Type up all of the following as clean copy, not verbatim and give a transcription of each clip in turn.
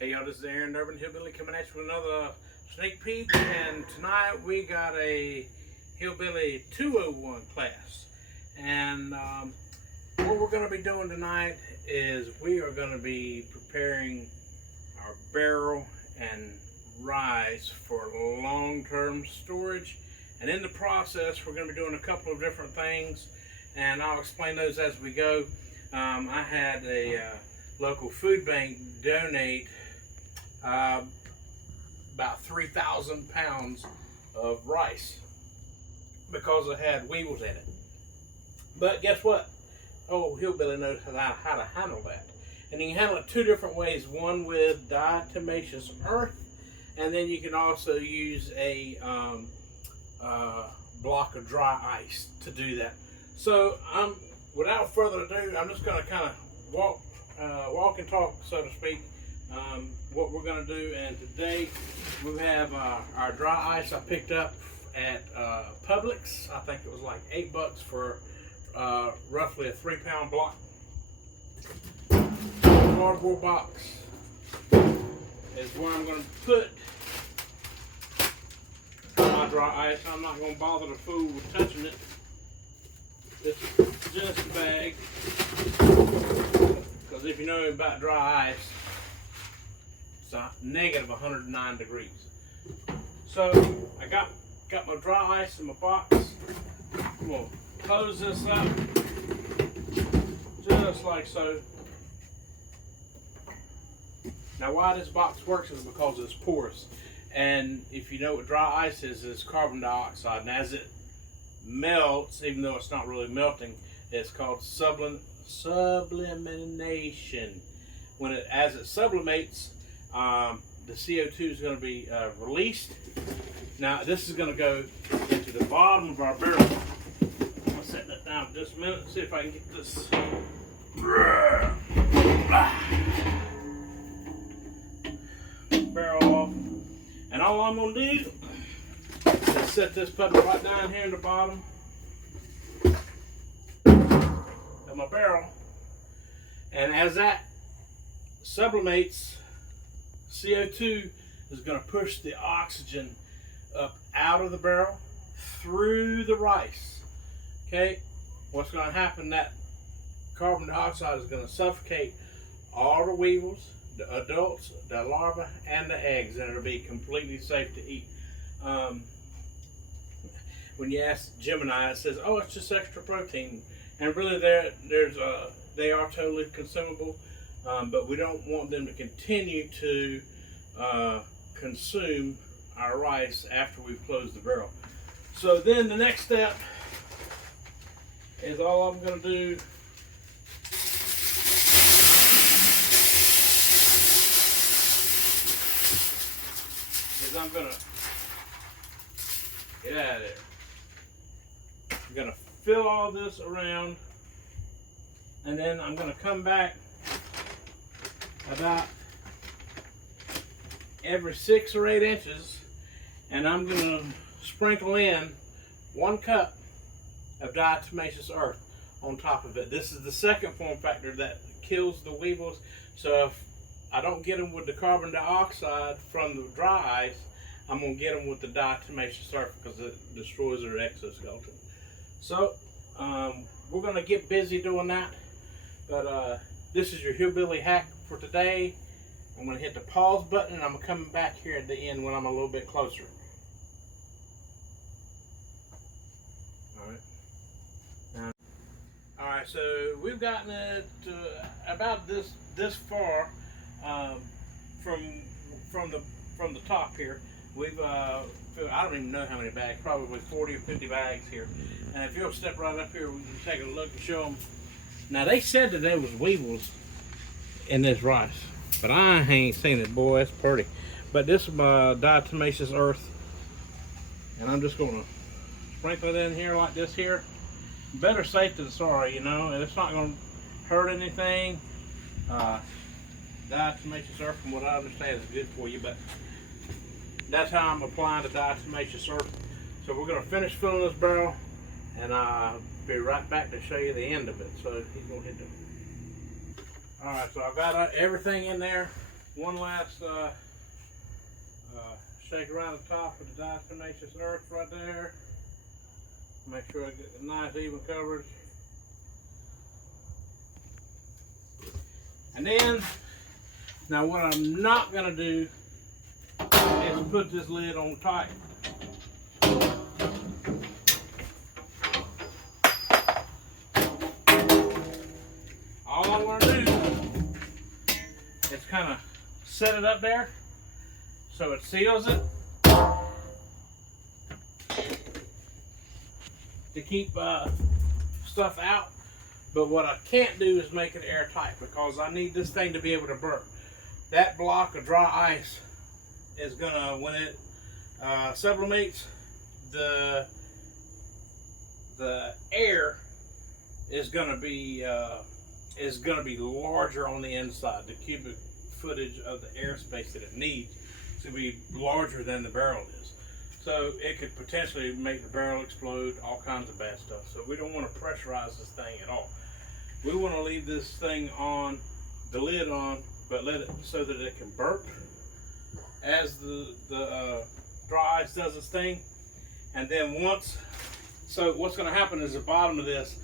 Hey y'all, this is Aaron, Urban Hillbilly, coming at you with another sneak peek, and tonight we got a Hillbilly 201 class. And what we're going to be doing tonight is we are going to be preparing our barrel and rise for long-term storage. And in the process, we're going to be doing a couple of different things, and I'll explain those as we go. I had a local food bank donate about 3,000 pounds of rice because it had weevils in it. But guess what? Oh, Hillbilly knows how to handle that. And you can handle it two different ways. One with diatomaceous earth, and then you can also use a block of dry ice to do that. So without further ado, I'm just going to kind of walk and talk, so to speak, what we're going to do. And today we have our dry ice I picked up at Publix. I think it was like $8 for roughly a 3-pound block. Cardboard box is where I'm going to put my dry ice. I'm not going to bother the fool with touching it. This is just a bag, because if you know about dry ice, it's negative 109 degrees. So I got my dry ice in my box. I'm going to close this up just like so. Now why this box works is because it's porous, and if you know what dry ice is, it's carbon dioxide, and as it melts, even though it's not really melting, it's called sublimation. As it sublimates, the CO2 is going to be released. Now this is going to go into the bottom of our barrel. I'll set that down for just a minute and see if I can get this barrel off. And all I'm going to do is set this puppy right down here in the bottom of my barrel. And as that sublimates, CO2 is going to push the oxygen up out of the barrel through the rice. Okay, what's going to happen? That carbon dioxide is going to suffocate all the weevils, the adults, the larvae, and the eggs, and it'll be completely safe to eat. When you ask Gemini, it says, "Oh, it's just extra protein," and really, they are totally consumable, but we don't want them to continue to consume our rice after we've closed the barrel. So then the next step is all I'm going to do is I'm going to get out of there. I'm going to fill all this around, and then I'm going to come back about every 6 or 8 inches, and I'm going to sprinkle in 1 cup of diatomaceous earth on top of it. This is the second form factor that kills the weevils. So if I don't get them with the carbon dioxide from the dry ice, I'm going to get them with the diatomaceous earth because it destroys their exoskeleton. So we're going to get busy doing that. But this is your Hillbilly hack for today. I'm going to hit the pause button, and I'm going to come back here at the end when I'm a little bit closer. Alright, so we've gotten it about this far from the top here. We've I don't even know how many bags, probably 40 or 50 bags here. And if you'll step right up here, we can take a look and show them. Now they said that there was weevils in this rice, but I ain't seen it. Boy, it's pretty. But this is my diatomaceous earth, and I'm just going to sprinkle it in here like this here. Better safe than sorry, you know, and it's not going to hurt anything. Diatomaceous earth, from what I understand, is good for you, but that's how I'm applying the diatomaceous earth. So we're going to finish filling this barrel, and I'll be right back to show you the end of it. So he's going to hit the... Alright, so I've got everything in there. one last shake around the top of the diatomaceous earth right there. Make sure I get a nice even coverage. And then, now what I'm not going to do is put this lid on tight. All I'm going to do is kind of set it up there so it seals it to keep stuff out. But what I can't do is make it airtight because I need this thing to be able to burp. That block of dry ice is gonna, when it sublimates, the air is gonna be larger on the inside. The cubic footage of the airspace that it needs to be larger than the barrel is. So it could potentially make the barrel explode, all kinds of bad stuff. So we don't want to pressurize this thing at all. We want to leave this thing on, the lid on, but let it so that it can burp as the dry ice does its thing. And then so what's going to happen is the bottom of this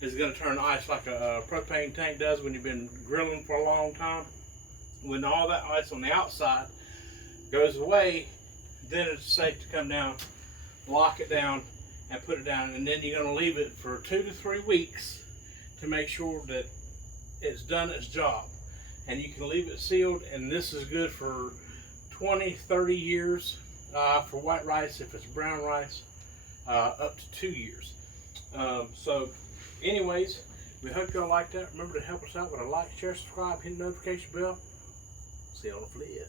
is going to turn ice like a propane tank does when you've been grilling for a long time. When all that ice on the outside goes away, then it's safe to come down, lock it down, and put it down. And then you're going to leave it for 2 to 3 weeks to make sure that it's done its job. And you can leave it sealed, and this is good for 20, 30 years for white rice. If it's brown rice, up to 2 years. So anyways, we hope y'all like that. Remember to help us out with a like, share, subscribe, hit the notification bell. See you on the flip.